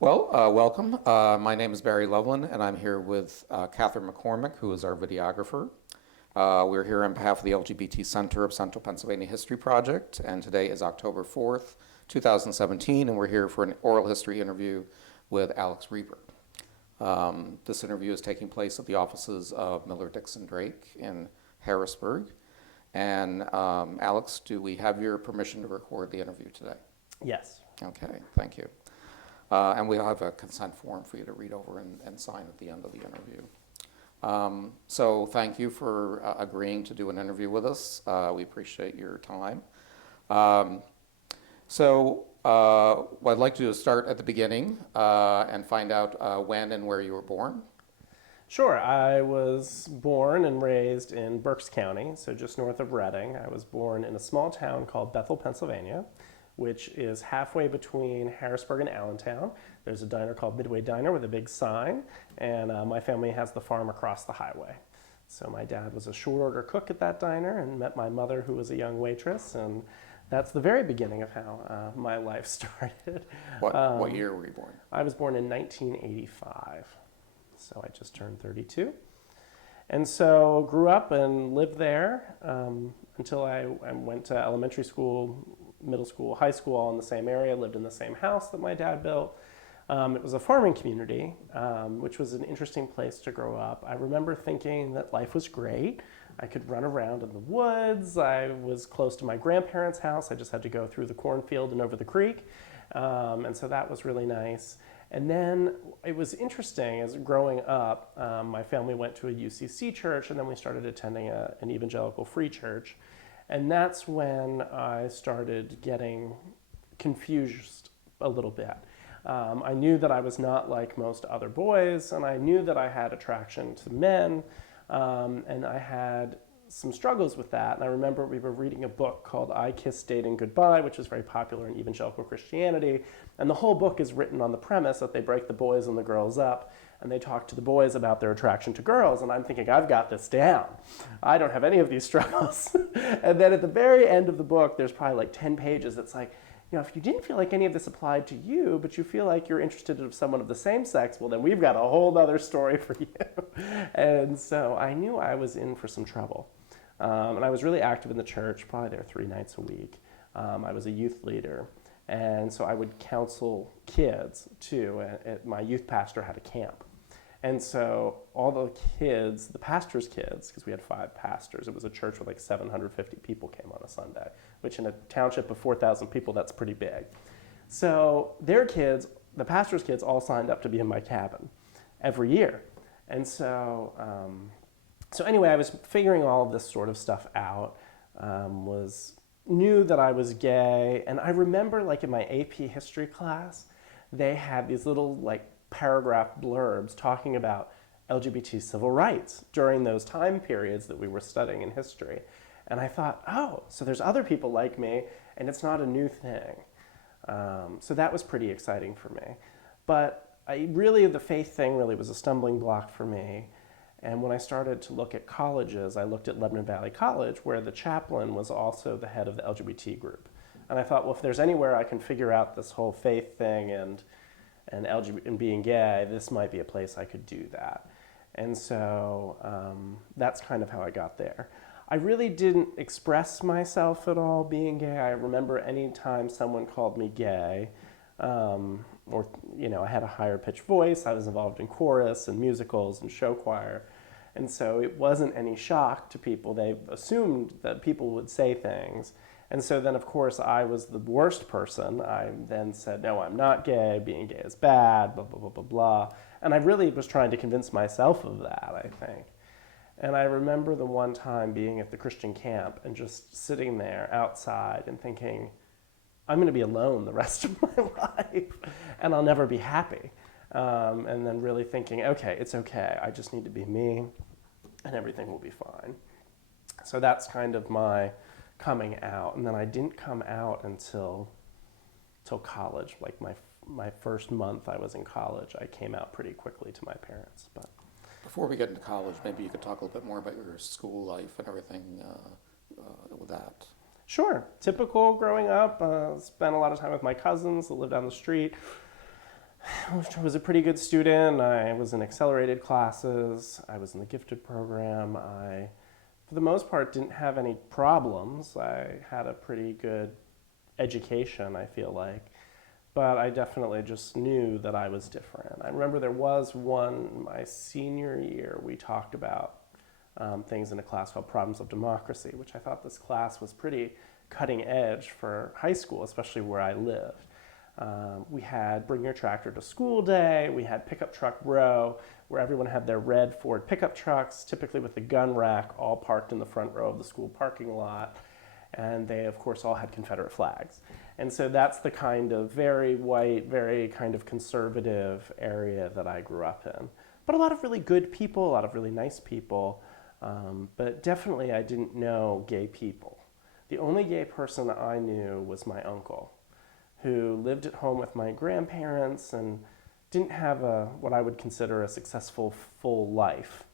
Welcome. My name is Barry Loveland, and I'm here with Catherine McCormick, who is our videographer. We're here on behalf of the LGBT Center of Central Pennsylvania History Project, and today is October 4th, 2017, and we're here for an oral history interview with Alex Reber. This interview is taking place at the offices of Miller Dixon Drake in Harrisburg. And Alex, do we have your permission to record the interview today? Yes. Okay, thank you. And we'll have a consent form for you to read over and sign at the end of the interview. So thank you for agreeing to do an interview with us. We appreciate your time. What I'd like to do is start at the beginning and find out when and where you were born. Sure. I was born and raised in Berks County, so just north of Reading. I was born in a small town called Bethel, Pennsylvania, which is halfway between Harrisburg and Allentown. There's a diner called Midway Diner with a big sign, and my family has the farm across the highway. So my dad was a short order cook at that diner and met my mother, who was a young waitress, and that's the very beginning of how my life started. What year were you born? I was born in 1985, so I just turned 32. And so grew up and lived there until I went to elementary school, middle school, high school, all in the same area, lived in the same house that my dad built. It was a farming community, which was an interesting place to grow up. I remember thinking that life was great. I could run around in the woods. I was close to my grandparents' house. I just had to go through the cornfield and over the creek. And so that was really nice. And then it was interesting as growing up, my family went to a UCC church, and then we started attending an evangelical free church. And that's when I started getting confused a little bit. I knew that I was not like most other boys, and I knew that I had attraction to men, and I had some struggles with that. And I remember we were reading a book called I Kissed Dating Goodbye, which is very popular in evangelical Christianity. And the whole book is written on the premise that they break the boys and the girls up, and they talk to the boys about their attraction to girls. And I'm thinking, I've got this down. I don't have any of these struggles. And then at the very end of the book, there's probably like 10 pages that's like, if you didn't feel like any of this applied to you, but you feel like you're interested in someone of the same sex, well, then we've got a whole other story for you. And so I knew I was in for some trouble. And I was really active in the church, probably there 3 nights a week. I was a youth leader. And so I would counsel kids, too. My youth pastor had a camp. And so all the kids, the pastor's kids, because we had 5 pastors, it was a church with like 750 people came on a Sunday, which in a township of 4,000 people, that's pretty big. So their kids, the pastor's kids, all signed up to be in my cabin every year. And so anyway, I was figuring all of this sort of stuff out, knew that I was gay. And I remember like in my AP history class, they had these little like paragraph blurbs talking about LGBT civil rights during those time periods that we were studying in history. And I thought, oh, so there's other people like me, and it's not a new thing. So that was pretty exciting for me. But the faith thing really was a stumbling block for me. And when I started to look at colleges, I looked at Lebanon Valley College, where the chaplain was also the head of the LGBT group. And I thought, well, if there's anywhere I can figure out this whole faith thing and LGBT and being gay, this might be a place I could do that. And so that's kind of how I got there. I really didn't express myself at all being gay. I remember any time someone called me gay, I had a higher pitched voice. I was involved in chorus and musicals and show choir. And so it wasn't any shock to people. They assumed that people would say things. And so then, of course, I was the worst person. I then said, no, I'm not gay. Being gay is bad, blah, blah, blah, blah, blah. And I really was trying to convince myself of that, I think. And I remember the one time being at the Christian camp and just sitting there outside and thinking, I'm going to be alone the rest of my life, and I'll never be happy. And then really thinking, okay, it's okay. I just need to be me, and everything will be fine. So that's kind of my coming out. And then I didn't come out until college. Like my first month I was in college, I came out pretty quickly to my parents. But Before we get into college, maybe you could talk a little bit more about your school life and everything with that. Sure. Typical growing up. Spent a lot of time with my cousins that lived down the street. I was a pretty good student. I was in accelerated classes. I was in the gifted program. I, for the most part, didn't have any problems. I had a pretty good education, I feel like. But I definitely just knew that I was different. I remember there was one, my senior year, we talked about things in a class called Problems of Democracy, which I thought this class was pretty cutting edge for high school, especially where I lived. We had Bring Your Tractor to School Day. We had Pickup Truck Row, where everyone had their red Ford pickup trucks, typically with the gun rack, all parked in the front row of the school parking lot. And they, of course, all had Confederate flags. And so that's the kind of very white, very kind of conservative area that I grew up in. But a lot of really good people, a lot of really nice people. But definitely I didn't know gay people. The only gay person I knew was my uncle, who lived at home with my grandparents and didn't have what I would consider a successful full life,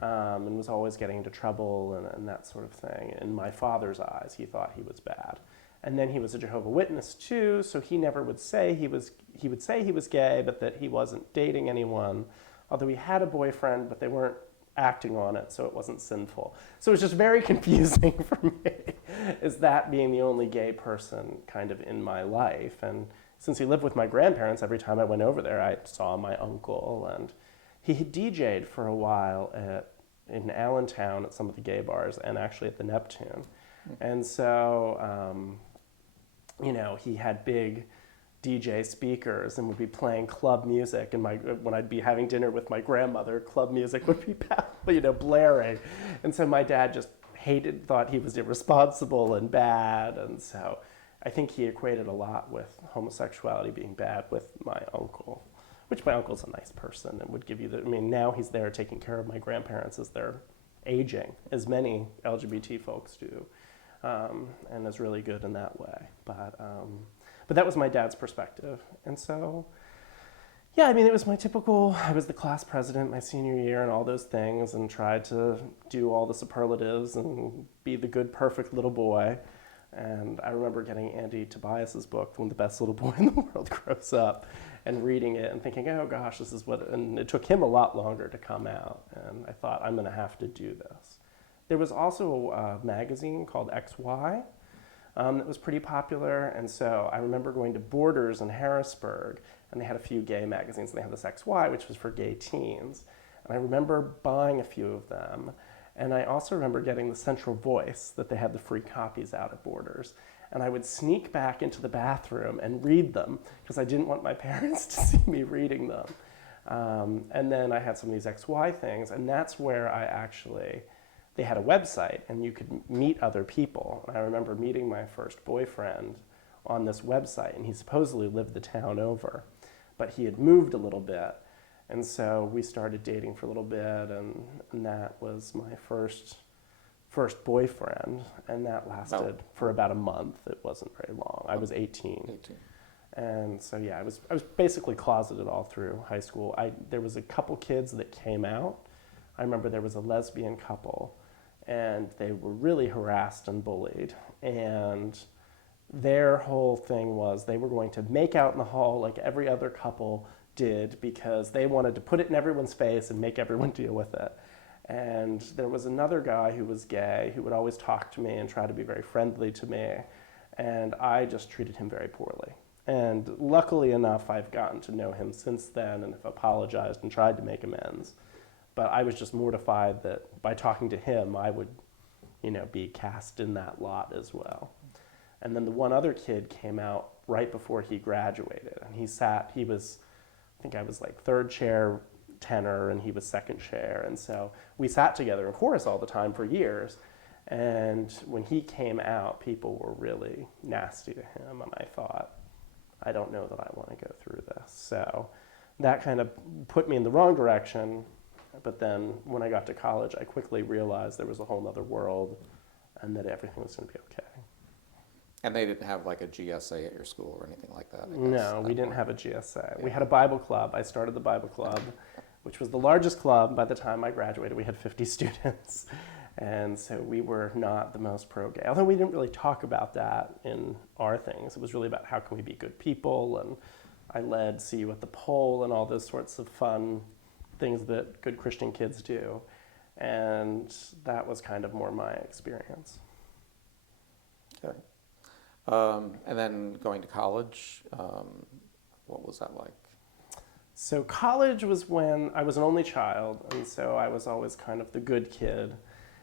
and was always getting into trouble and that sort of thing. In my father's eyes, he thought he was bad. And then he was a Jehovah's Witness too, so he never would say he would say he was gay, but that he wasn't dating anyone, although he had a boyfriend, but they weren't acting on it, so it wasn't sinful. So it was just very confusing for me, is that being the only gay person kind of in my life. And since he lived with my grandparents, every time I went over there, I saw my uncle, and he had DJ'd for a while in Allentown at some of the gay bars and actually at the Neptune. And so, he had big DJ speakers and would be playing club music, and when I'd be having dinner with my grandmother, club music would be blaring. And so my dad just thought he was irresponsible and bad, and so I think he equated a lot with homosexuality being bad with my uncle, which my uncle's a nice person and would give you now he's there taking care of my grandparents as they're aging, as many LGBT folks do, and is really good in that way. But that was my dad's perspective. And so, it was my typical, I was the class president my senior year and all those things, and tried to do all the superlatives and be the good, perfect little boy. And I remember getting Andy Tobias's book, When the Best Little Boy in the World Grows Up, and reading it and thinking, oh gosh, this is and it took him a lot longer to come out. And I thought, I'm gonna have to do this. There was also a magazine called XY that was pretty popular. And so I remember going to Borders in Harrisburg, and they had a few gay magazines, and they had this XY, which was for gay teens. And I remember buying a few of them. And I also remember getting the Central Voice, that they had the free copies out at Borders. And I would sneak back into the bathroom and read them, because I didn't want my parents to see me reading them. And then I had some of these XY things, and that's where they had a website, and you could meet other people. And I remember meeting my first boyfriend on this website, and he supposedly lived the town over, but he had moved a little bit. And so we started dating for a little bit, and that was my first boyfriend, and that lasted for about a month. It wasn't very long. I was 18. And so, I was basically closeted all through high school. There was a couple kids that came out. I remember there was a lesbian couple, and they were really harassed and bullied. And their whole thing was they were going to make out in the hall like every other couple did, because they wanted to put it in everyone's face and make everyone deal with it. And there was another guy who was gay who would always talk to me and try to be very friendly to me, and I just treated him very poorly. And luckily enough, I've gotten to know him since then and have apologized and tried to make amends. But I was just mortified that by talking to him, I would, be cast in that lot as well. And then the one other kid came out right before he graduated, and I think I was like third chair tenor, and he was second chair. And so we sat together in chorus all the time for years. And when he came out, people were really nasty to him. And I thought, I don't know that I want to go through this. So that kind of put me in the wrong direction. But then when I got to college, I quickly realized there was a whole other world and that everything was going to be okay. And they didn't have like a GSA at your school or anything like that? No, we didn't have a GSA. Yeah. We had a Bible club. I started the Bible club, which was the largest club. By the time I graduated, we had 50 students. And so we were not the most pro-gay. Although we didn't really talk about that in our things. It was really about how can we be good people and I led See You at the Pole and all those sorts of fun things that good Christian kids do. And that was kind of more my experience. Okay. And then going to college, what was that like? So college was when I was an only child, and so I was always kind of the good kid.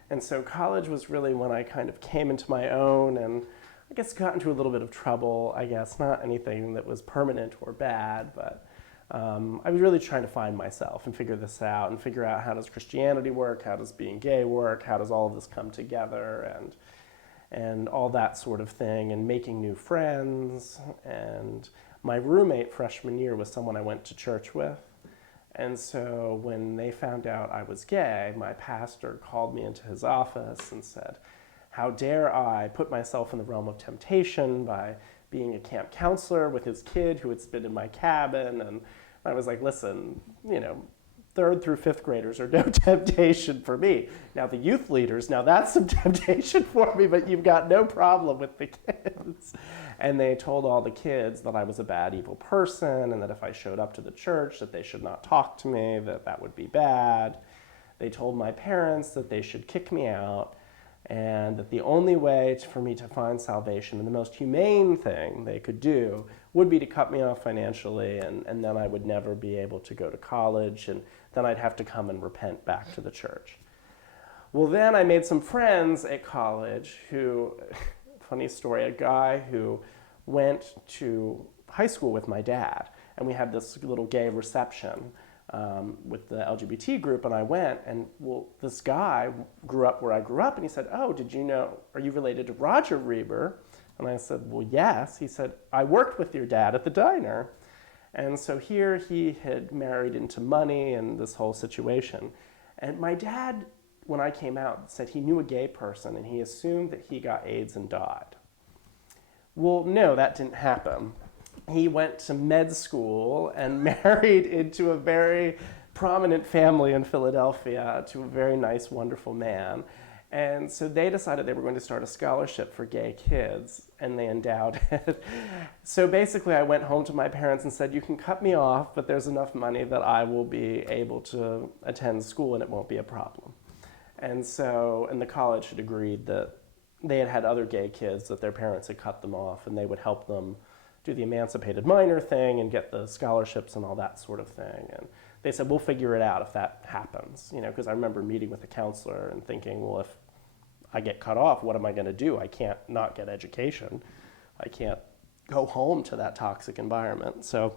And so college was really when I kind of came into my own and I guess got into a little bit of trouble, I guess. Not anything that was permanent or bad, but I was really trying to find myself and figure this out and figure out how does Christianity work, how does being gay work, how does all of this come together, and all that sort of thing, and making new friends. And my roommate freshman year was someone I went to church with. And so when they found out I was gay, my pastor called me into his office and said, how dare I put myself in the realm of temptation by being a camp counselor with his kid who had been in my cabin. And I was like, listen, you know, 3rd through 5th graders are no temptation for me. Now the youth leaders, now that's some temptation for me, but you've got no problem with the kids. And they told all the kids that I was a bad, evil person, and that if I showed up to the church that they should not talk to me, that that would be bad. They told my parents that they should kick me out, and that the only way for me to find salvation and the most humane thing they could do would be to cut me off financially, and then I would never be able to go to college, and then I'd have to come and repent back to the church. Well, then I made some friends at college who, funny story, a guy who went to high school with my dad, and we had this little gay reception with the LGBT group, and I went, and well, this guy grew up where I grew up, and he said, oh, did you know, are you related to Roger Reber? And I said, well, yes. He said, I worked with your dad at the diner. And so here he had married into money and this whole situation. And my dad, when I came out, said he knew a gay person, and he assumed that he got AIDS and died. Well, no, that didn't happen. He went to med school and married into a very prominent family in Philadelphia to a very nice, wonderful man. And so they decided they were going to start a scholarship for gay kids, and they endowed it. So basically I went home to my parents and said, you can cut me off, but there's enough money that I will be able to attend school and it won't be a problem. And so, and the college had agreed that they had had other gay kids that their parents had cut them off, and they would help them do the emancipated minor thing and get the scholarships and all that sort of thing. And they said, we'll figure it out if that happens, you know, because I remember meeting with a counselor and thinking, well, if I get cut off, what am I going to do? I can't not get education. I can't go home to that toxic environment. So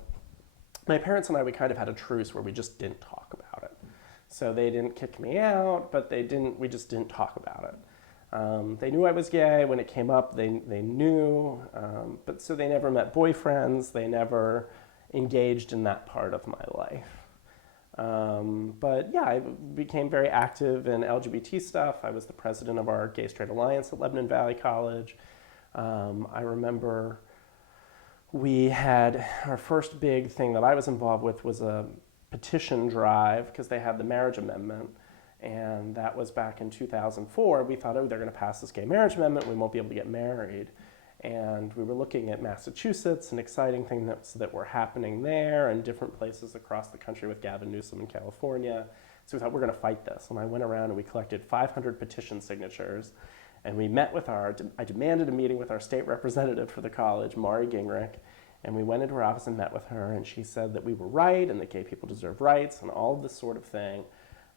my parents and I, we kind of had a truce where we just didn't talk about it. So they didn't kick me out, but we just didn't talk about it. They knew I was gay. When it came up, they knew, but so they never met boyfriends. They never engaged in that part of my life. But yeah, I became very active in LGBT stuff. I was the president of our Gay Straight Alliance at Lebanon Valley College. I remember we had our first big thing that I was involved with was a petition drive because they had the marriage amendment. And that was back in 2004. We thought, oh, they're going to pass this gay marriage amendment. We won't be able to get married. And we were looking at Massachusetts and exciting things that were happening there and different places across the country with Gavin Newsom in California. So we thought, we're going to fight this. And I went around and we collected 500 petition signatures. And we met with I demanded a meeting with our state representative for the college, Mari Gingrich. And we went into her office and met with her. And she said that we were right and that gay people deserve rights and all of this sort of thing.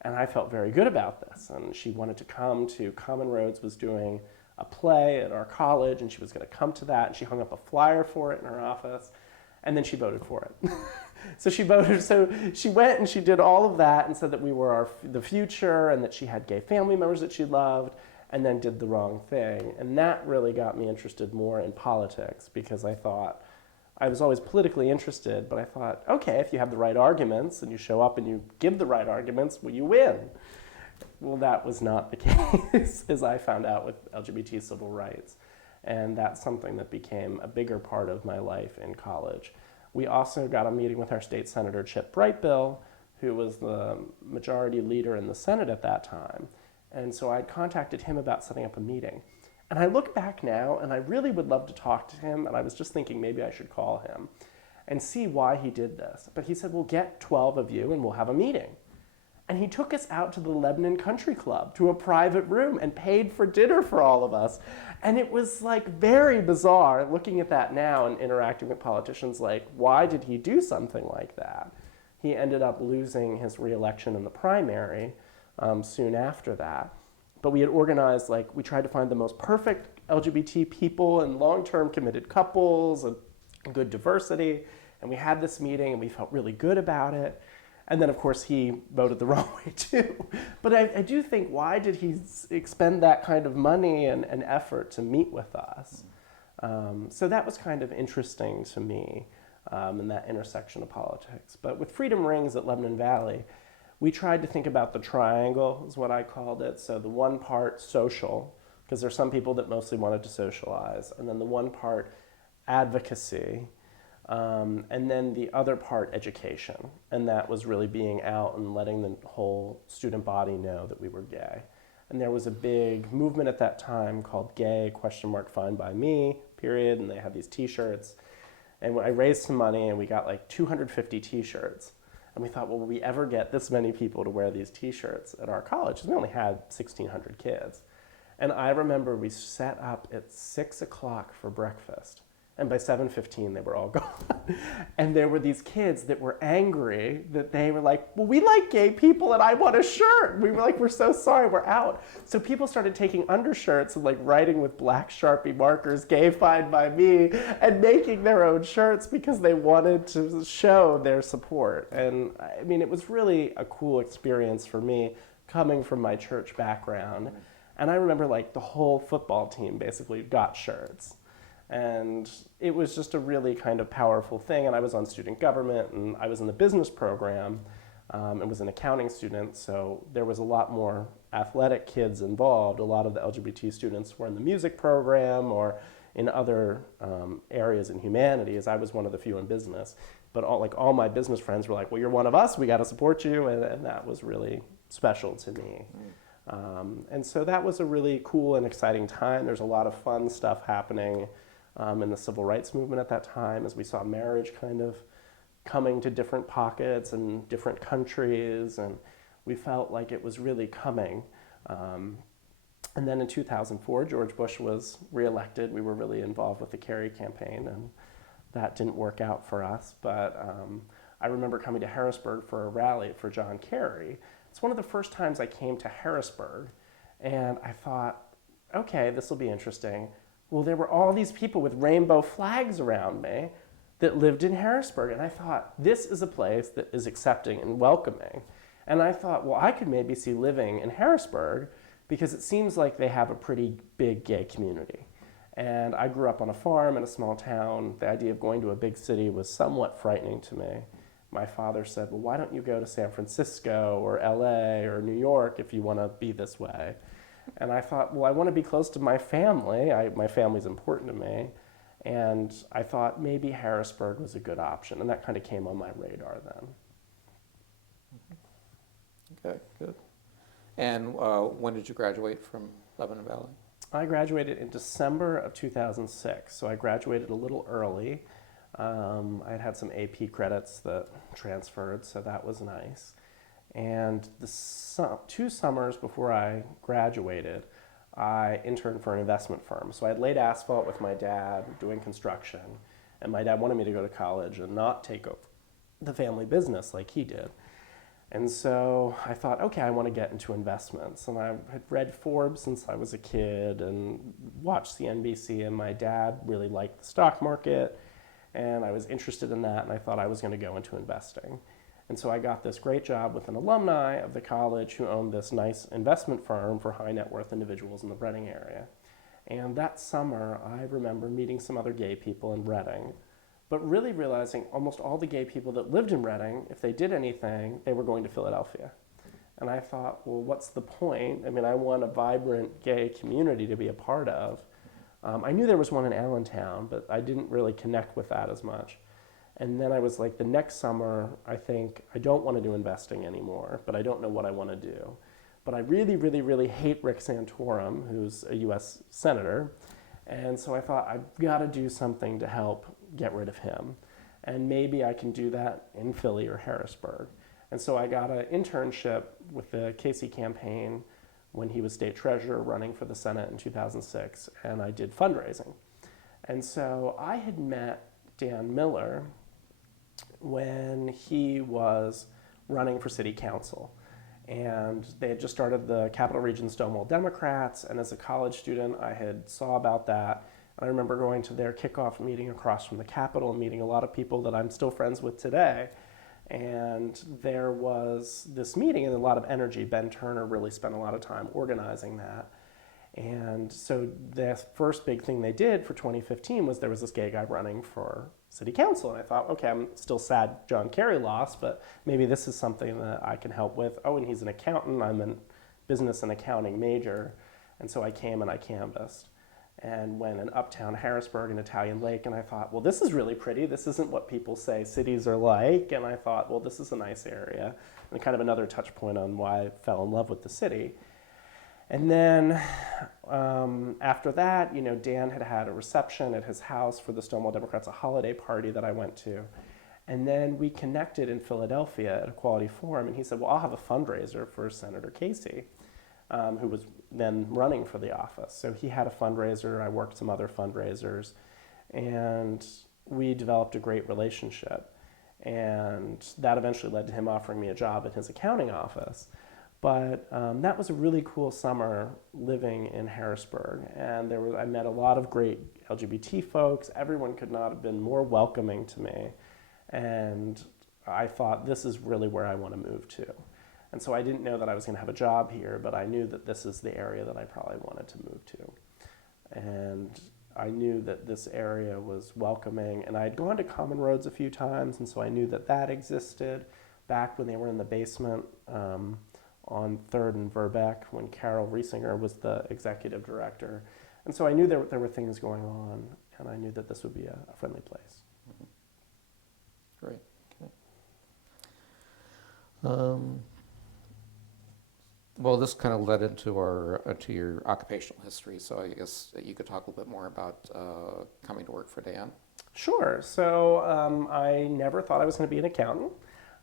And I felt very good about this. And she wanted to come to Common Roads was doing a play at our college, and she was going to come to that. And she hung up a flyer for it in her office, and then she voted for it. So she voted. So she went and she did all of that and said that we were the future and that she had gay family members that she loved, and then did the wrong thing. And that really got me interested more in politics because I thought, I was always politically interested, but I thought, okay, if you have the right arguments and you show up and you give the right arguments, well, you win. Well, that was not the case, as I found out with LGBT civil rights. And that's something that became a bigger part of my life in college. We also got a meeting with our state senator, Chip Brightbill, who was the majority leader in the Senate at that time. And so I contacted him about setting up a meeting. And I look back now, and I really would love to talk to him, and I was just thinking maybe I should call him. and see why he did this. But he said, we'll get 12 of you and we'll have a meeting. And he took us out to the Lebanon Country Club, to a private room, and paid for dinner for all of us. And it was like very bizarre looking at that now and interacting with politicians, like, why did he do something like that? He ended up losing his re-election in the primary soon after that. But we had organized, like, we tried to find the most perfect LGBT people and long-term committed couples and good diversity. And we had this meeting and we felt really good about it. And then, of course, he voted the wrong way, too. But I do think, why did he expend that kind of money and effort to meet with us? So that was kind of interesting to me in that intersection of politics. But with Freedom Rings at Lebanon Valley, we tried to think about the triangle, is what I called it. So the one part social, because there's some people that mostly wanted to socialize, and then the one part advocacy, and then the other part education. And that was really being out and letting the whole student body know that we were gay. And there was a big movement at that time called Gay, Find by Me, period, and they had these t-shirts. And I raised some money and we got like 250 t-shirts. And we thought, well, will we ever get this many people to wear these t-shirts at our college? Because we only had 1,600 kids. And I remember we sat up at 6 o'clock for breakfast. And by 7:15, they were all gone. And there were these kids that were angry that they were like, well, we like gay people and I want a shirt. We were like, we're so sorry, we're out. So people started taking undershirts and like writing with black Sharpie markers, Gay Find by Me, and making their own shirts because they wanted to show their support. And I mean, it was really a cool experience for me coming from my church background. And I remember like the whole football team basically got shirts. And it was just a really kind of powerful thing. And I was on student government and I was in the business program and was an accounting student. So there was a lot more athletic kids involved. A lot of the LGBT students were in the music program or in other areas in humanities. I was one of the few in business. But all my business friends were like, well, you're one of us. We got to support you. And that was really special to me. And so that was a really cool and exciting time. There's a lot of fun stuff happening in the civil rights movement at that time, as we saw marriage kind of coming to different pockets and different countries, and we felt like it was really coming. And then in 2004, George Bush was reelected. We were really involved with the Kerry campaign, and that didn't work out for us. But I remember coming to Harrisburg for a rally for John Kerry. It's one of the first times I came to Harrisburg, and I thought, okay, this will be interesting. Well, there were all these people with rainbow flags around me that lived in Harrisburg. And I thought, this is a place that is accepting and welcoming. And I thought, well, I could maybe see living in Harrisburg because it seems like they have a pretty big gay community. And I grew up on a farm in a small town. The idea of going to a big city was somewhat frightening to me. My father said, well, why don't you go to San Francisco or LA or New York if you want to be this way? And I thought, well, I want to be close to my family. My family's important to me. And I thought maybe Harrisburg was a good option. And that kind of came on my radar then. Okay, good. And when did you graduate from Lebanon Valley? I graduated in December of 2006. So I graduated a little early. I had some AP credits that transferred, so that was nice. And the 2 summers before I graduated, I interned for an investment firm. So I had laid asphalt with my dad doing construction, and my dad wanted me to go to college and not take over the family business like he did. And so I thought, okay, I want to get into investments. And I had read Forbes since I was a kid and watched the NBC, and my dad really liked the stock market, and I was interested in that, and I thought I was going to go into investing. And so I got this great job with an alumni of the college who owned this nice investment firm for high net worth individuals in the Reading area. And that summer, I remember meeting some other gay people in Reading, but really realizing almost all the gay people that lived in Reading, if they did anything, they were going to Philadelphia. And I thought, well, what's the point? I mean, I want a vibrant gay community to be a part of. I knew there was one in Allentown, but I didn't really connect with that as much. And then I was like, the next summer, I think, I don't want to do investing anymore, but I don't know what I want to do. But I really, really, really hate Rick Santorum, who's a US senator. And so I thought, I've got to do something to help get rid of him. and maybe I can do that in Philly or Harrisburg. And so I got an internship with the Casey campaign when he was state treasurer running for the Senate in 2006, and I did fundraising. And so I had met Dan Miller when he was running for city council. And they had just started the Capital Region Stonewall Democrats, and as a college student, I had saw about that. And I remember going to their kickoff meeting across from the Capitol and meeting a lot of people that I'm still friends with today. And there was this meeting and a lot of energy. Ben Turner really spent a lot of time organizing that. And so the first big thing they did for 2015 was there was this gay guy running for city council. And I thought, okay, I'm still sad John Kerry lost, but maybe this is something that I can help with. Oh, and he's an accountant. I'm a business and accounting major. And so I came and I canvassed and went in uptown Harrisburg and Italian Lake. And I thought, well, this is really pretty. This isn't what people say cities are like. And I thought, well, this is a nice area. And kind of another touch point on why I fell in love with the city. And then after that, Dan had a reception at his house for the Stonewall Democrats, a holiday party that I went to. And then we connected in Philadelphia at Equality Forum, and he said, well, I'll have a fundraiser for Senator Casey, who was then running for the office. So he had a fundraiser, I worked some other fundraisers, and we developed a great relationship. And that eventually led to him offering me a job in his accounting office. But that was a really cool summer living in Harrisburg. And I met a lot of great LGBT folks. Everyone could not have been more welcoming to me. And I thought, this is really where I want to move to. And so I didn't know that I was going to have a job here, but I knew that this is the area that I probably wanted to move to. And I knew that this area was welcoming. And I had gone to Common Roads a few times, and so I knew that that existed back when they were in the basement on 3rd and Verbeck when Carol Riesinger was the executive director. And so I knew there were things going on, and I knew that this would be a friendly place. Mm-hmm. Great. Okay. Well, this kind of led into your occupational history, so I guess you could talk a little bit more about coming to work for Dan. Sure. So I never thought I was going to be an accountant.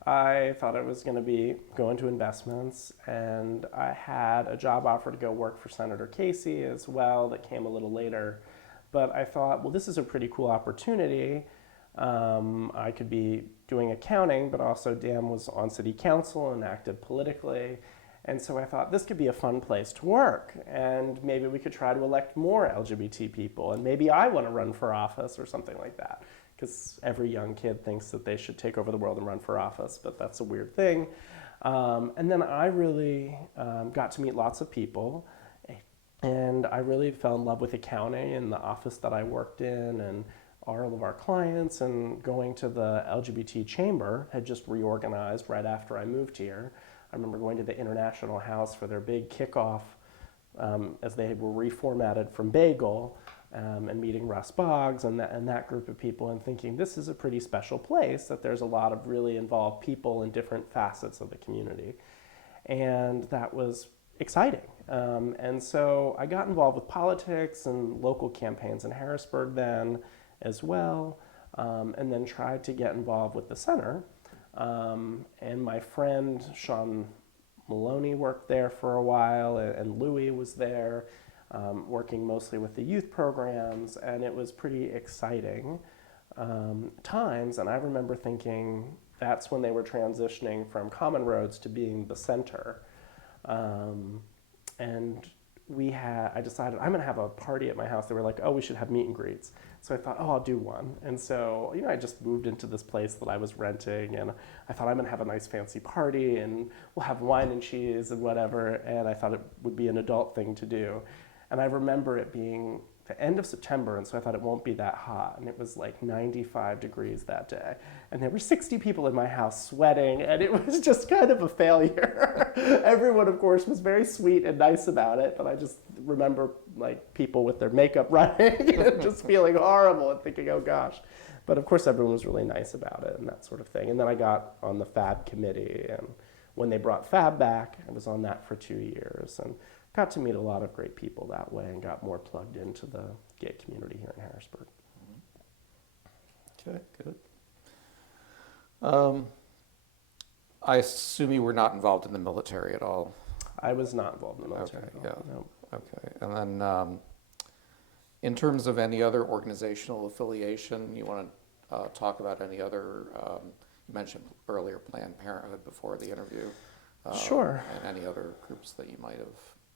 I thought I was going to be going to investments, and I had a job offer to go work for Senator Casey as well that came a little later. But I thought, well, this is a pretty cool opportunity. I could be doing accounting, but also Dan was on city council and active politically. And so I thought this could be a fun place to work, and maybe we could try to elect more LGBT people, and maybe I want to run for office or something like that. Because every young kid thinks that they should take over the world and run for office, but that's a weird thing. And then I really got to meet lots of people, and I really fell in love with accounting and the office that I worked in and all of our clients, and going to the LGBT chamber had just reorganized right after I moved here. I remember going to the International House for their big kickoff as they were reformatted from Bagel. And meeting Russ Boggs and that group of people, and thinking this is a pretty special place, that there's a lot of really involved people in different facets of the community. And that was exciting. And so I got involved with politics and local campaigns in Harrisburg then as well, and then tried to get involved with the center. And my friend Sean Maloney worked there for a while, and Louis was there. Working mostly with the youth programs, and it was pretty exciting times. And I remember thinking that's when they were transitioning from Common Roads to being the center. And I decided I'm going to have a party at my house. They were like, oh, we should have meet and greets. So I thought, oh, I'll do one. And so, I just moved into this place that I was renting, and I thought I'm going to have a nice fancy party, and we'll have wine and cheese and whatever. And I thought it would be an adult thing to do. And I remember it being the end of September, and so I thought it won't be that hot. And it was like 95 degrees that day. And there were 60 people in my house sweating, and it was just kind of a failure. Everyone, of course, was very sweet and nice about it, but I just remember like people with their makeup running and just feeling horrible and thinking, oh gosh. But of course, everyone was really nice about it and that sort of thing. And then I got on the FAB committee, and when they brought FAB back, I was on that for 2 years. And got to meet a lot of great people that way and got more plugged into the gay community here in Harrisburg. Okay, good. Um, I assume you were not involved in the military at all. I was not involved in the military Okay, at all. yeah. No. Okay. And then in terms of any other organizational affiliation, you want to talk about any other, you mentioned earlier Planned Parenthood before the interview. Sure. And any other groups that you might have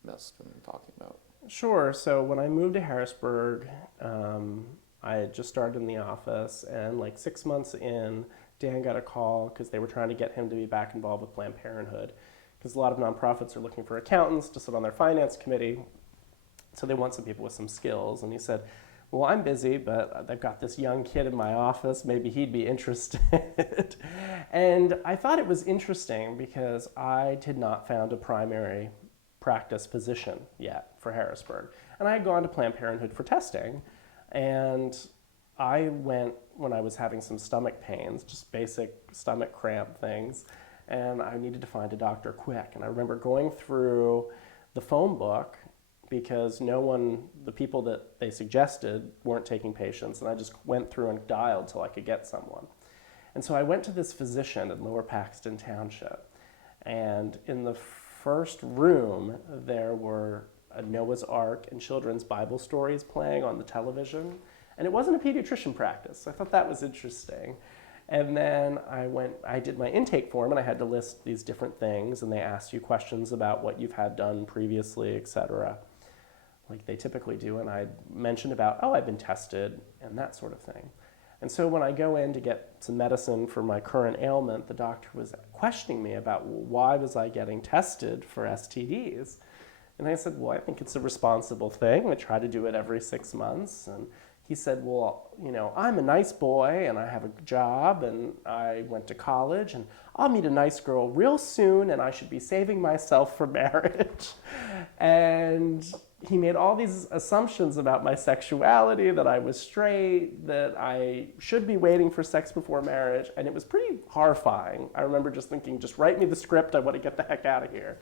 missed in talking about. Sure. So when I moved to Harrisburg, I had just started in the office, and like 6 months in, Dan got a call because they were trying to get him to be back involved with Planned Parenthood, because a lot of nonprofits are looking for accountants to sit on their finance committee, so they want some people with some skills. And he said, well, I'm busy, but I've got this young kid in my office. Maybe he'd be interested. And I thought it was interesting because I had not found a primary practice physician yet for Harrisburg. And I had gone to Planned Parenthood for testing, and I went when I was having some stomach pains, just basic stomach cramp things, and I needed to find a doctor quick. And I remember going through the phone book because the people that they suggested weren't taking patients, and I just went through and dialed till I could get someone. And so I went to this physician in Lower Paxton Township, and in the first room there were a Noah's Ark and children's Bible stories playing on the television, and it wasn't a pediatrician practice, so I thought that was interesting. And then I did my intake form, and I had to list these different things, and they asked you questions about what you've had done previously, etc., like they typically do. And I mentioned about, I've been tested, and that sort of thing. And so when I go in to get some medicine for my current ailment, the doctor was questioning me about, well, why was I getting tested for STDs? And I said, well, I think it's a responsible thing. I try to do it every 6 months. And he said, well, I'm a nice boy, and I have a job, and I went to college, and I'll meet a nice girl real soon, and I should be saving myself for marriage. And he made all these assumptions about my sexuality, that I was straight, that I should be waiting for sex before marriage, and it was pretty horrifying. I remember just thinking, just write me the script, I want to get the heck out of here.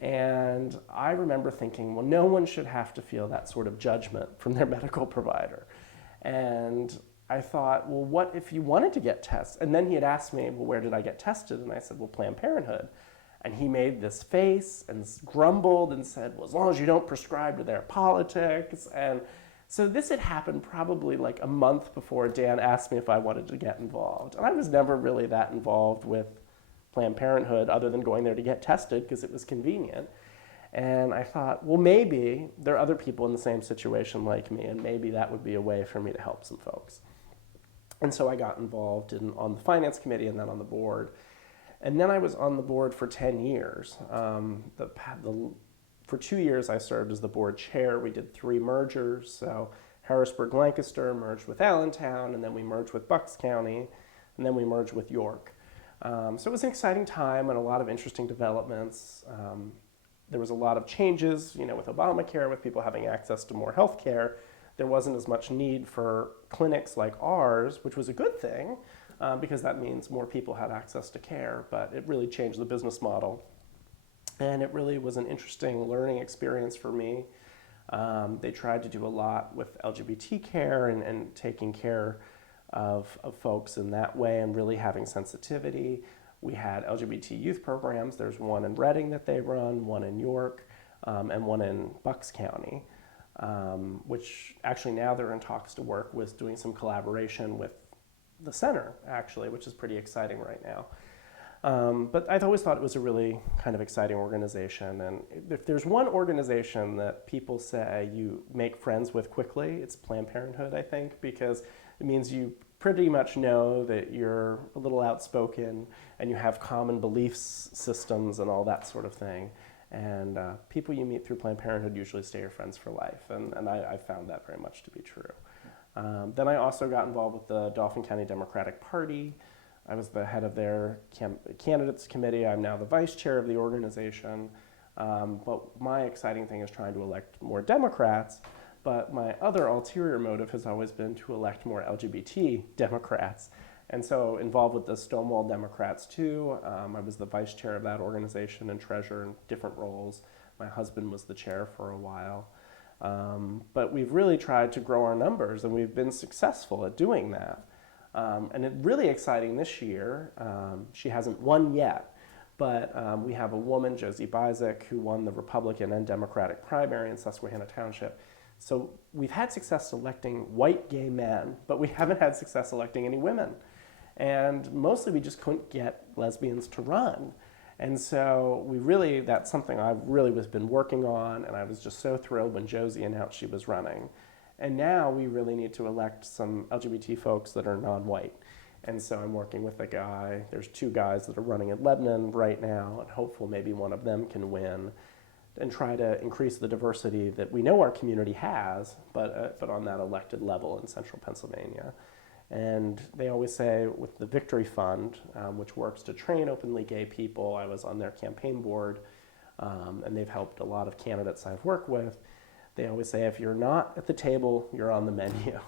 And I remember thinking, well, no one should have to feel that sort of judgment from their medical provider. And I thought, well, what if you wanted to get tested? And then he had asked me, well, where did I get tested? And I said, well, Planned Parenthood. And he made this face and grumbled and said, well, as long as you don't prescribe to their politics. And so this had happened probably like a month before Dan asked me if I wanted to get involved. And I was never really that involved with Planned Parenthood other than going there to get tested because it was convenient. And I thought, well, maybe there are other people in the same situation like me, and maybe that would be a way for me to help some folks. And so I got involved on the finance committee and then on the board. And then I was on the board for 10 years. For 2 years, I served as the board chair. We did 3 mergers. So Harrisburg-Lancaster merged with Allentown, and then we merged with Bucks County, and then we merged with York. So it was an exciting time and a lot of interesting developments. There was a lot of changes, with Obamacare, with people having access to more health care. There wasn't as much need for clinics like ours, which was a good thing, because that means more people had access to care, but it really changed the business model. And it really was an interesting learning experience for me. They tried to do a lot with LGBT care and taking care of folks in that way and really having sensitivity. We had LGBT youth programs. There's one in Reading that they run, one in York, and one in Bucks County, which actually now they're in talks to work with doing some collaboration with the center, actually, which is pretty exciting right now. But I've always thought it was a really kind of exciting organization. And if there's one organization that people say you make friends with quickly, it's Planned Parenthood, I think, because it means you pretty much know that you're a little outspoken and you have common beliefs systems and all that sort of thing. And people you meet through Planned Parenthood usually stay your friends for life. And I found that very much to be true. Then I also got involved with the Dauphin County Democratic Party. I was the head of their candidates committee. I'm now the vice chair of the organization. But my exciting thing is trying to elect more Democrats. But my other ulterior motive has always been to elect more LGBT Democrats. And so involved with the Stonewall Democrats too. I was the vice chair of that organization and treasurer in different roles. My husband was the chair for a while. But we've really tried to grow our numbers, and we've been successful at doing that. And it's really exciting this year. She hasn't won yet, but we have a woman, Josie Bizek, who won the Republican and Democratic primary in Susquehanna Township. So we've had success electing white gay men, but we haven't had success electing any women. And mostly we just couldn't get lesbians to run. And so that's something I've really been working on, and I was just so thrilled when Josie announced she was running. And now we really need to elect some LGBT folks that are non-white. And so I'm working with there's 2 guys that are running in Lebanon right now, and hopeful maybe one of them can win, and try to increase the diversity that we know our community has, but on that elected level in central Pennsylvania. And they always say with the Victory Fund, which works to train openly gay people, I was on their campaign board, and they've helped a lot of candidates I've worked with. They always say, if you're not at the table, you're on the menu.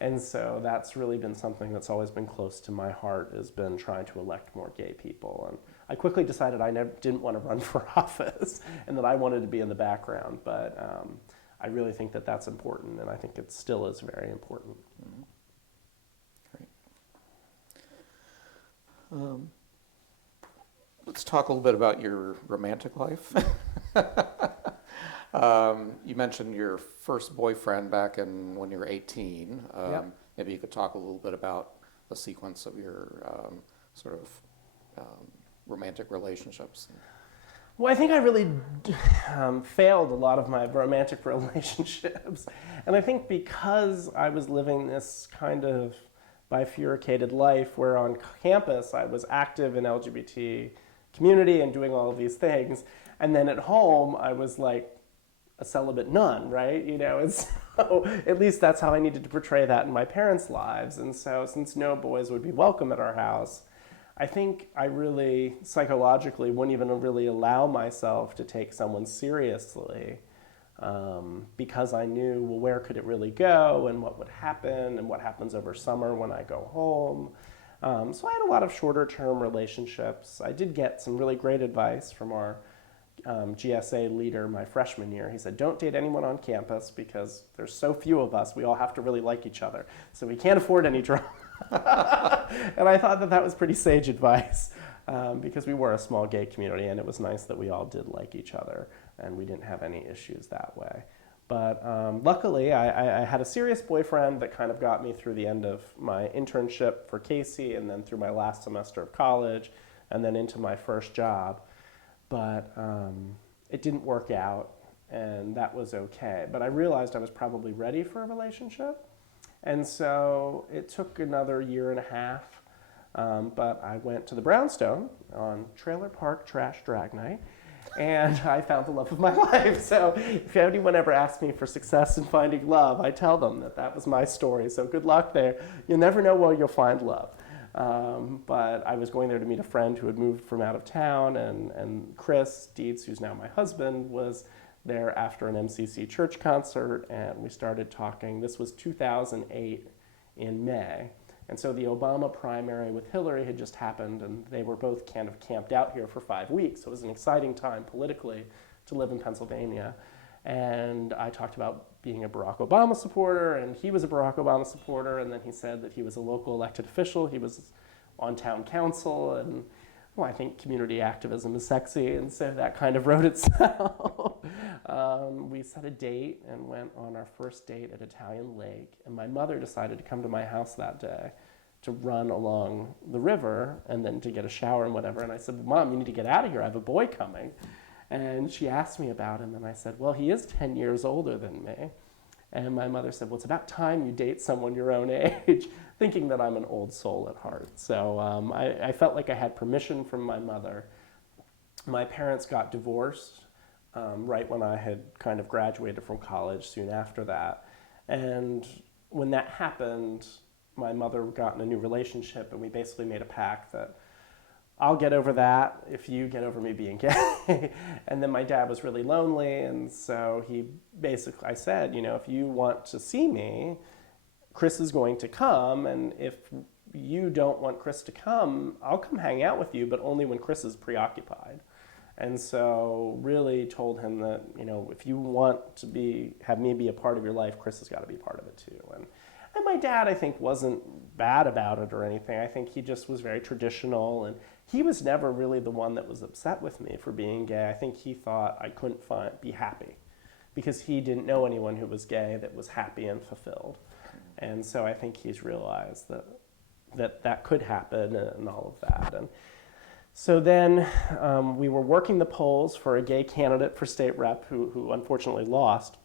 And so that's really been something that's always been close to my heart, has been trying to elect more gay people. And I quickly decided I didn't want to run for office and that I wanted to be in the background. But I really think that that's important, and I think it still is very important. Mm-hmm. Let's talk a little bit about your romantic life. You mentioned your first boyfriend back when you were 18. Yep. Maybe you could talk a little bit about the sequence of your romantic relationships. Well, I think I really failed a lot of my romantic relationships. And I think because I was living this kind of bifurcated life where on campus I was active in LGBT community and doing all of these things, and then at home I was like a celibate nun, right? And so at least that's how I needed to portray that in my parents' lives. And so since no boys would be welcome at our house, I think I really psychologically wouldn't even really allow myself to take someone seriously, because I knew, well, where could it really go and what would happen and what happens over summer when I go home. So I had a lot of shorter term relationships. I did get some really great advice from our GSA leader my freshman year. He said, don't date anyone on campus because there's so few of us, we all have to really like each other. So we can't afford any drama. And I thought that was pretty sage advice, because we were a small gay community, and it was nice that we all did like each other and we didn't have any issues that way. But luckily, I had a serious boyfriend that kind of got me through the end of my internship for Casey, and then through my last semester of college, and then into my first job. But it didn't work out, and that was okay. But I realized I was probably ready for a relationship. And so it took another year and a half, but I went to the Brownstone on Trailer Park Trash Drag Night, and I found the love of my life. So if anyone ever asks me for success in finding love, I tell them that was my story. So good luck there. You'll never know where you'll find love. But I was going there to meet a friend who had moved from out of town, and Chris Dietz, who's now my husband, was there after an MCC church concert, and we started talking. This was 2008 in May. And so the Obama primary with Hillary had just happened, and they were both kind of camped out here for 5 weeks. So it was an exciting time politically to live in Pennsylvania. And I talked about being a Barack Obama supporter, and he was a Barack Obama supporter, and then he said that he was a local elected official. He was on town council, and well, I think community activism is sexy, and so that kind of wrote itself. We set a date and went on our first date at Italian Lake, and my mother decided to come to my house that day to run along the river and then to get a shower and whatever. And I said, Mom, you need to get out of here. I have a boy coming. And she asked me about him, and I said, well, he is 10 years older than me. And my mother said, well, it's about time you date someone your own age, thinking that I'm an old soul at heart. So I felt like I had permission from my mother. My parents got divorced right when I had kind of graduated from college, soon after that. And when that happened, my mother got in a new relationship, and we basically made a pact that I'll get over that if you get over me being gay. And then my dad was really lonely, and so I said, if you want to see me, Chris is going to come, and if you don't want Chris to come, I'll come hang out with you, but only when Chris is preoccupied. And so really told him that, if you want to have me be a part of your life, Chris has got to be part of it too. And my dad, I think, wasn't bad about it or anything. I think he just was very traditional, and he was never really the one that was upset with me for being gay. I think he thought I couldn't be happy because he didn't know anyone who was gay that was happy and fulfilled. And so I think he's realized that could happen and all of that. And so then we were working the polls for a gay candidate for state rep who unfortunately lost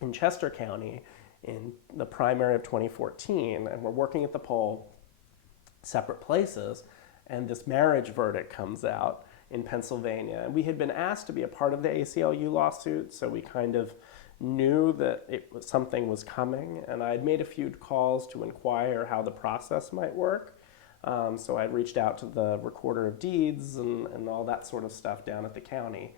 in Chester County in the primary of 2014. And we're working at the poll, separate places, and this marriage verdict comes out in Pennsylvania. And we had been asked to be a part of the ACLU lawsuit, so we kind of knew that something was coming. And I had made a few calls to inquire how the process might work. So I'd reached out to the recorder of deeds and all that sort of stuff down at the county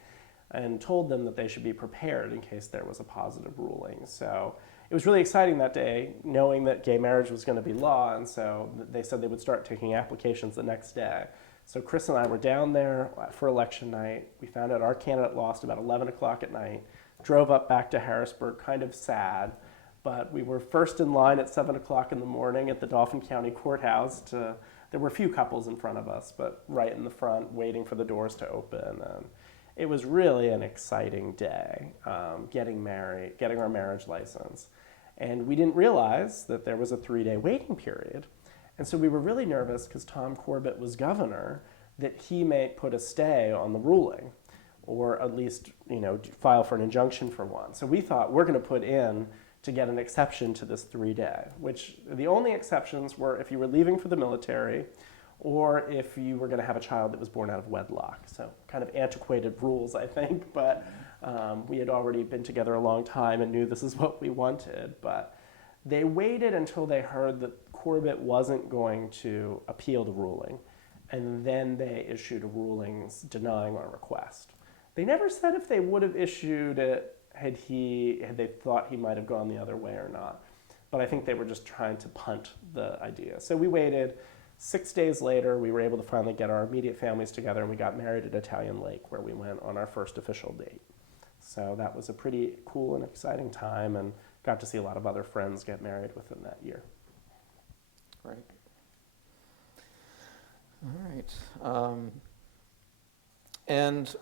and told them that they should be prepared in case there was a positive ruling. So it was really exciting that day, knowing that gay marriage was going to be law, and so they said they would start taking applications the next day. So Chris and I were down there for election night. We found out our candidate lost about 11 o'clock at night, drove up back to Harrisburg, kind of sad, but we were first in line at 7 o'clock in the morning at the Dauphin County Courthouse. There were a few couples in front of us, but right in the front, waiting for the doors to open. And it was really an exciting day, getting married, getting our marriage license. And we didn't realize that there was a 3-day waiting period. And so we were really nervous because Tom Corbett was governor, that he may put a stay on the ruling, or at least, file for an injunction for one. So we thought we're going to put in to get an exception to this 3-day, which the only exceptions were if you were leaving for the military or if you were going to have a child that was born out of wedlock. So kind of antiquated rules, I think, but we had already been together a long time and knew this is what we wanted. But they waited until they heard that Corbett wasn't going to appeal the ruling, and then they issued rulings denying our request. They never said if they would have issued it had they thought he might have gone the other way or not. But I think they were just trying to punt the idea. So we waited. 6 days later, we were able to finally get our immediate families together, and we got married at Italian Lake, where we went on our first official date. So that was a pretty cool and exciting time, and got to see a lot of other friends get married within that year. Great. All right. And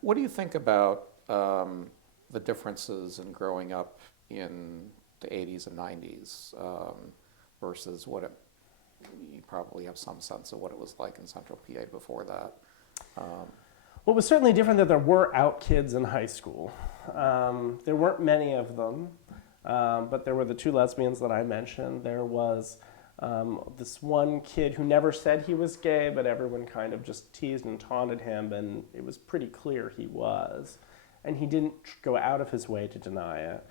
what do you think about the differences in growing up in the 80s and 90s versus what you probably have some sense of what it was like in Central PA before that? Well, it was certainly different that there were out kids in high school. There weren't many of them, but there were the 2 lesbians that I mentioned. There was this one kid who never said he was gay, but everyone kind of just teased and taunted him, and it was pretty clear he was. And he didn't go out of his way to deny it.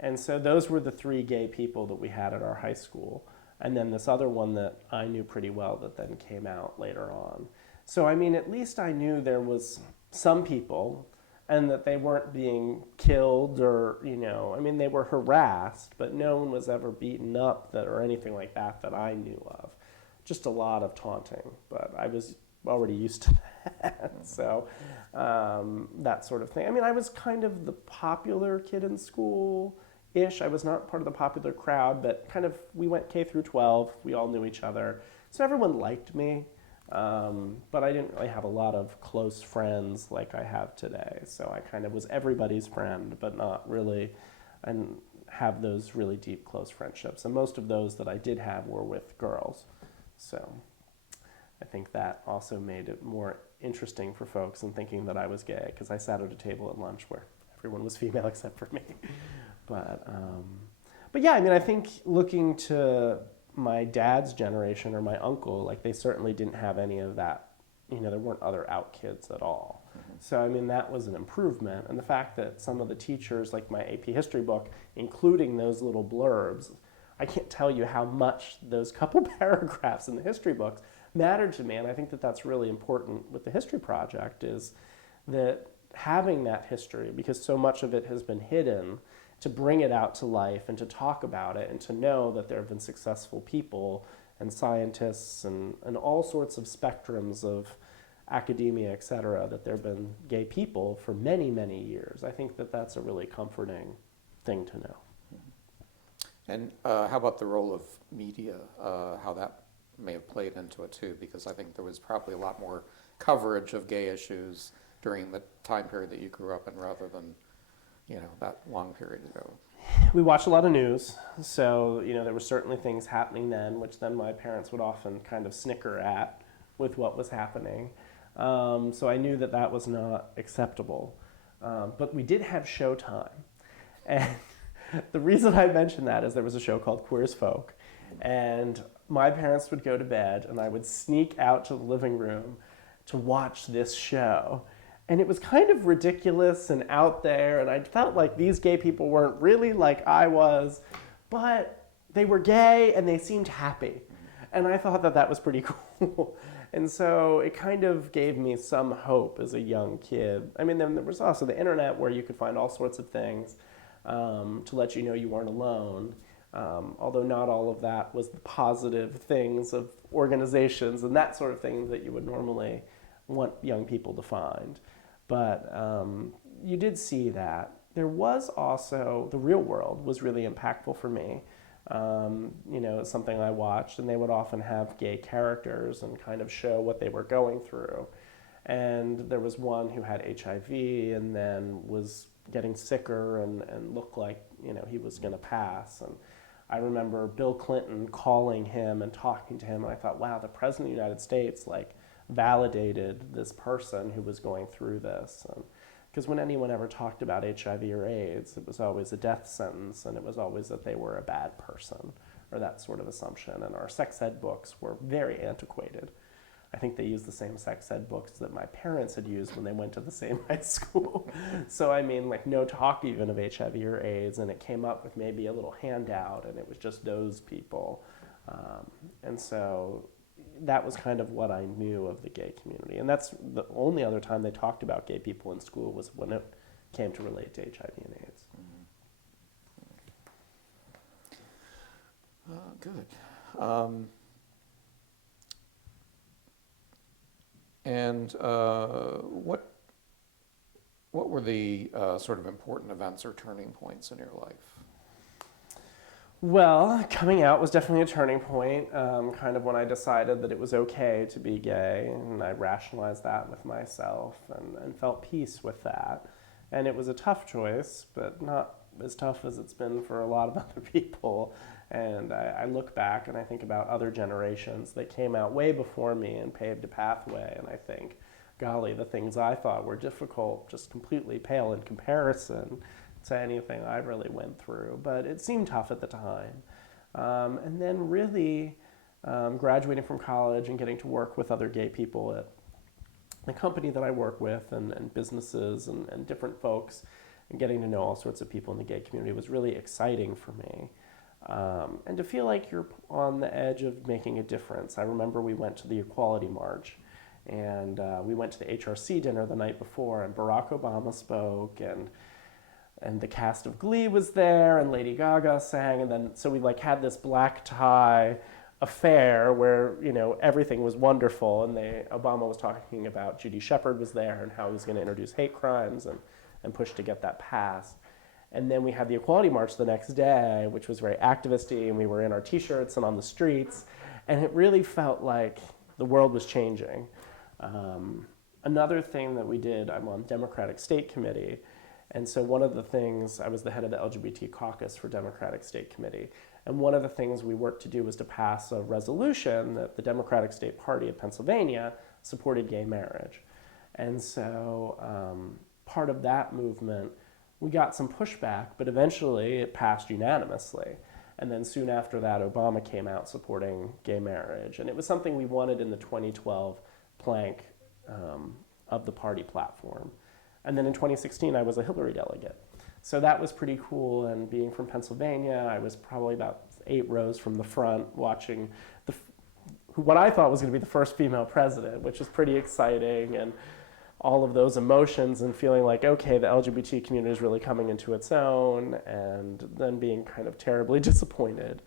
And so those were the 3 gay people that we had at our high school. And then this other one that I knew pretty well that then came out later on. So, I mean, at least I knew there was some people and that they weren't being killed or, they were harassed, but no one was ever beaten up or anything like that I knew of. Just a lot of taunting, but I was already used to that. So that sort of thing. I was kind of the popular kid in school-ish. I was not part of the popular crowd, but kind of we went K through 12. We all knew each other. So everyone liked me, but I didn't really have a lot of close friends like I have today. So I kind of was everybody's friend, but not really, and have those really deep, close friendships. And most of those that I did have were with girls. So I think that also made it more interesting for folks in thinking that I was gay, because I sat at a table at lunch where everyone was female except for me. But yeah, I think looking to my dad's generation or my uncle, like they certainly didn't have any of that. There weren't other out kids at all. Mm-hmm. So that was an improvement. And the fact that some of the teachers, like my AP history book, including those little blurbs, I can't tell you how much those couple paragraphs in the history books mattered to me. And I think that that's really important with the history project, is that having that history, because so much of it has been hidden, to bring it out to life and to talk about it and to know that there have been successful people and scientists and all sorts of spectrums of academia, et cetera, that there have been gay people for many, many years. I think that that's a really comforting thing to know. And how about the role of media, how that may have played into it too? Because I think there was probably a lot more coverage of gay issues during the time period that you grew up in rather than, that long period ago. We watched a lot of news, so there were certainly things happening then, which then my parents would often kind of snicker at with what was happening. So I knew that was not acceptable. But we did have Showtime. And the reason I mention that is there was a show called Queer as Folk. And my parents would go to bed, and I would sneak out to the living room to watch this show. And it was kind of ridiculous and out there, and I felt like these gay people weren't really like I was, but they were gay and they seemed happy. And I thought that was pretty cool. And so it kind of gave me some hope as a young kid. I mean, then there was also the internet where you could find all sorts of things to let you know you weren't alone. Although not all of that was the positive things of organizations and that sort of thing that you would normally want young people to find. But you did see that. There was also, the real world was really impactful for me. It's something I watched, and they would often have gay characters and kind of show what they were going through. And there was one who had HIV and then was getting sicker and looked like, he was going to pass. And I remember Bill Clinton calling him and talking to him, and I thought, wow, the President of the United States, validated this person who was going through this. Because when anyone ever talked about HIV or AIDS, it was always a death sentence, and it was always that they were a bad person, or that sort of assumption. And our sex ed books were very antiquated. I think they used the same sex ed books that my parents had used when they went to the same high school. So I mean, no talk even of HIV or AIDS, and it came up with maybe a little handout, and it was just those people. And so that was kind of what I knew of the gay community. And that's the only other time they talked about gay people in school was when it came to relate to HIV and AIDS. Good. And what were the sort of important events or turning points in your life? Well, coming out was definitely a turning point, kind of when I decided that it was okay to be gay, and I rationalized that with myself and felt peace with that. And it was a tough choice, but not as tough as it's been for a lot of other people. And I look back and I think about other generations that came out way before me and paved a pathway, and I think, golly, the things I thought were difficult just completely pale in comparison to anything I really went through. But it seemed tough at the time. And then really graduating from college and getting to work with other gay people at the company that I work with and businesses and different folks, and getting to know all sorts of people in the gay community was really exciting for me. And to feel like you're on the edge of making a difference. I remember we went to the Equality March, and we went to the HRC dinner the night before, and Barack Obama spoke, and the cast of Glee was there, and Lady Gaga sang, and then so we had this black tie affair where everything was wonderful, and Obama was talking about Judy Shepard was there and how he was going to introduce hate crimes and push to get that passed. And then we had the Equality March the next day, which was very activist-y, and we were in our t-shirts and on the streets, and it really felt like the world was changing. Another thing that we did, I'm on Democratic State Committee, and so one of the things, I was the head of the LGBT caucus for Democratic State Committee, and one of the things we worked to do was to pass a resolution that the Democratic State Party of Pennsylvania supported gay marriage. And so part of that movement, we got some pushback, but eventually it passed unanimously. And then soon after that, Obama came out supporting gay marriage. And it was something we wanted in the 2012 plank of the party platform. And then in 2016, I was a Hillary delegate. So that was pretty cool. And being from Pennsylvania, I was probably about 8 rows from the front watching what I thought was going to be the first female president, which was pretty exciting. And all of those emotions and feeling like, okay, the LGBT community is really coming into its own, and then being kind of terribly disappointed.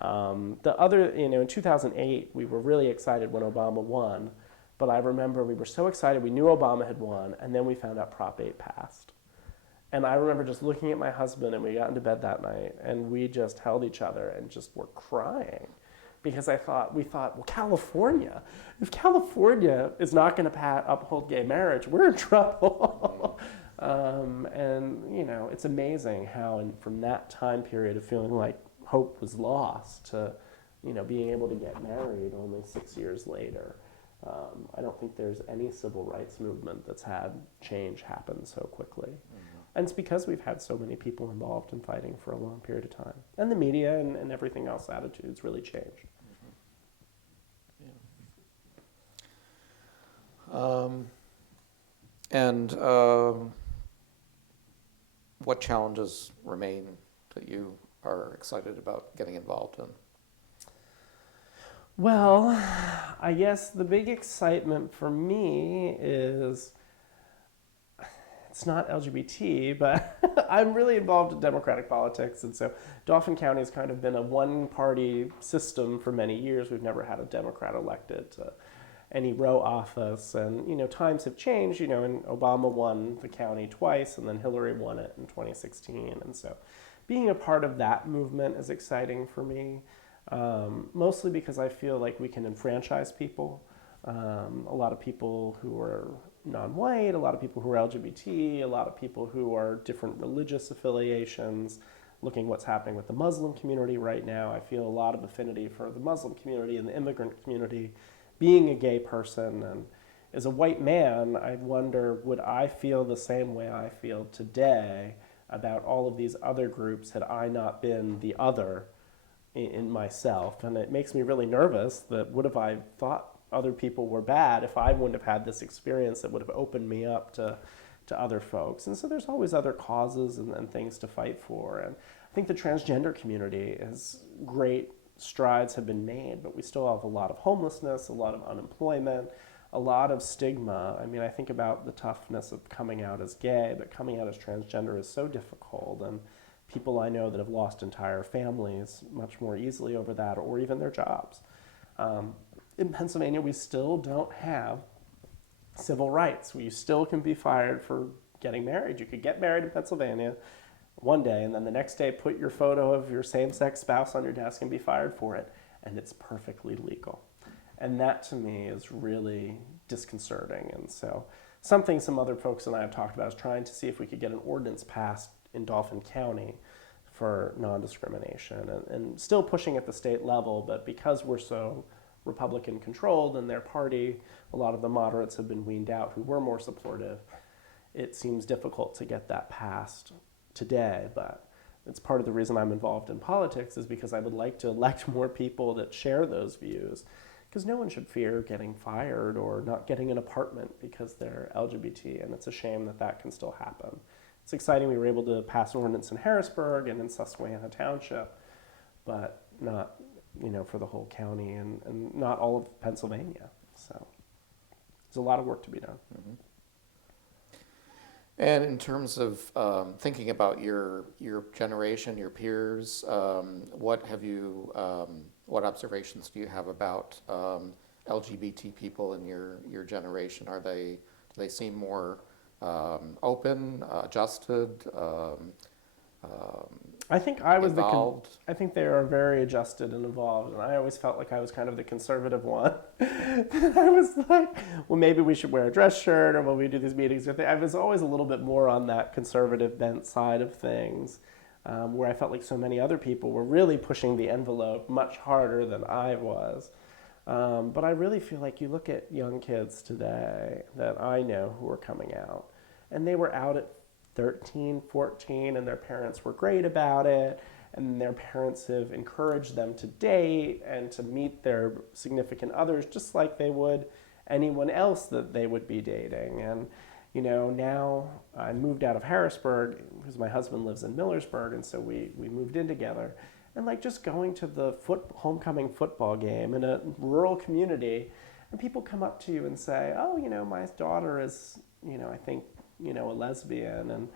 In 2008, we were really excited when Obama won, but I remember we were so excited, we knew Obama had won, and then we found out Prop 8 passed. And I remember just looking at my husband, and we got into bed that night, and we just held each other and just were crying, because we thought, well, California, if California is not going to uphold gay marriage, we're in trouble. And it's amazing how, from that time period of feeling like hope was lost to, being able to get married only 6 years later. I don't think there's any civil rights movement that's had change happen so quickly. And it's because we've had so many people involved in fighting for a long period of time. And the media and everything else, attitudes really change. What challenges remain that you are excited about getting involved in? Well, I guess the big excitement for me is, it's not LGBT, but I'm really involved in Democratic politics, and so Dauphin County has kind of been a one-party system for many years. We've never had a Democrat elected to any row office, and times have changed. And Obama won the county twice, and then Hillary won it in 2016, and so being a part of that movement is exciting for me, mostly because I feel like we can enfranchise people. A lot of people who are non-white, a lot of people who are LGBT, a lot of people who are different religious affiliations. Looking what's happening with the Muslim community right now, I feel a lot of affinity for the Muslim community and the immigrant community. Being a gay person, and as a white man, I wonder, would I feel the same way I feel today about all of these other groups had I not been the other in myself? And it makes me really nervous that what if I thought other people were bad if I wouldn't have had this experience that would have opened me up to other folks. And so there's always other causes and things to fight for. And I think the transgender community is great. Strides have been made, but we still have a lot of homelessness, a lot of unemployment, a lot of stigma. I mean, I think about the toughness of coming out as gay, but coming out as transgender is so difficult. And people I know that have lost entire families much more easily over that, or even their jobs. In Pennsylvania, we still don't have civil rights. We still can be fired for getting married. You could get married in Pennsylvania one day, and then the next day put your photo of your same-sex spouse on your desk and be fired for it, and it's perfectly legal. And that, to me, is really disconcerting. And so something some other folks and I have talked about is trying to see if we could get an ordinance passed in Dauphin County for non-discrimination, and still pushing at the state level, but because we're so Republican controlled and their party, a lot of the moderates have been weaned out who were more supportive, it seems difficult to get that passed today. But it's part of the reason I'm involved in politics, is because I would like to elect more people that share those views, because no one should fear getting fired or not getting an apartment because they're LGBT, and it's a shame that that can still happen. It's exciting we were able to pass an ordinance in Harrisburg and in Susquehanna Township, but not for the whole county and not all of Pennsylvania. So there's a lot of work to be done. Mm-hmm. And in terms of thinking about your generation, your peers, what observations do you have about LGBT people in your generation? Do they seem more open, adjusted? I think I was involved? I think they are very adjusted and involved, and I always felt like I was kind of the conservative one. I was like, well, maybe we should wear a dress shirt, or when we do these meetings. I was always a little bit more on that conservative bent side of things, where I felt like so many other people were really pushing the envelope much harder than I was. But I really feel like you look at young kids today that I know who are coming out, and they were out at 13, 14, and their parents were great about it, and their parents have encouraged them to date and to meet their significant others just like they would anyone else that they would be dating. And now I moved out of Harrisburg because my husband lives in Millersburg, and so we moved in together. And like just going to the homecoming football game in a rural community, and people come up to you and say, oh, my daughter is, I think, a lesbian, and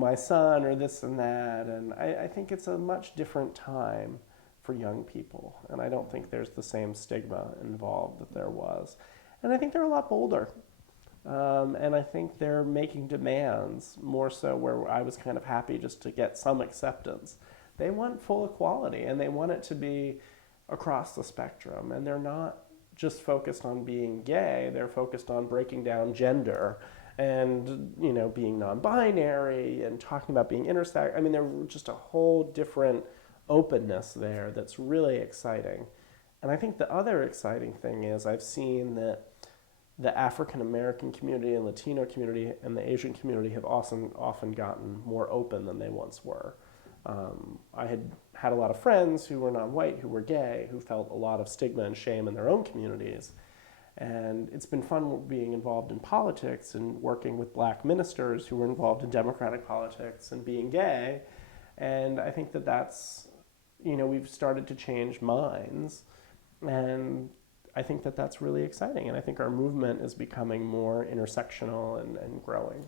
my son, or this and that. And I think it's a much different time for young people, and I don't think there's the same stigma involved that there was. And I think they're a lot bolder. And I think they're making demands more so where I was kind of happy just to get some acceptance. They want full equality, and they want it to be across the spectrum. And they're not just focused on being gay, they're focused on breaking down gender and, you know, being non-binary and talking about being intersex. I mean, there's just a whole different openness there that's really exciting. And I think the other exciting thing is I've seen that the African American community and Latino community and the Asian community have often gotten more open than they once were. I had a lot of friends who were non-white, who were gay, who felt a lot of stigma and shame in their own communities. And it's been fun being involved in politics and working with black ministers who were involved in democratic politics and being gay. And I think that that's, you know, we've started to change minds. And I think that that's really exciting. And I think our movement is becoming more intersectional and growing.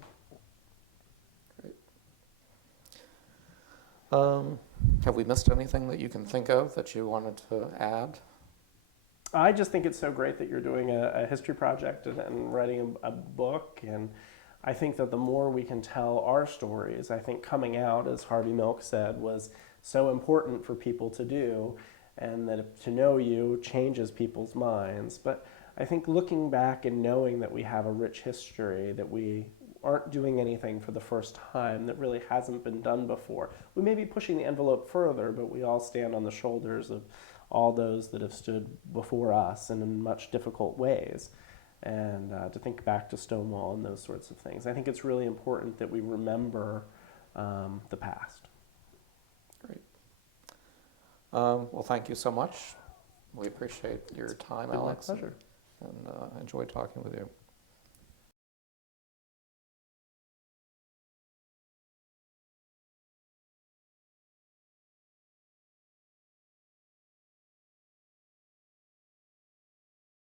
Great. Have we missed anything that you can think of that you wanted to add? I just think it's so great that you're doing a history project and writing a book. And I think that the more we can tell our stories, I think coming out, as Harvey Milk said, was so important for people to do. And that to know you changes people's minds. But I think looking back and knowing that we have a rich history, that we aren't doing anything for the first time that really hasn't been done before. We may be pushing the envelope further, but we all stand on the shoulders of all those that have stood before us and in much difficult ways. And to think back to Stonewall and those sorts of things. I think it's really important that we remember the past. Great. Well, thank you so much. We appreciate your time, It's been Alex. my pleasure. And enjoyed talking with you.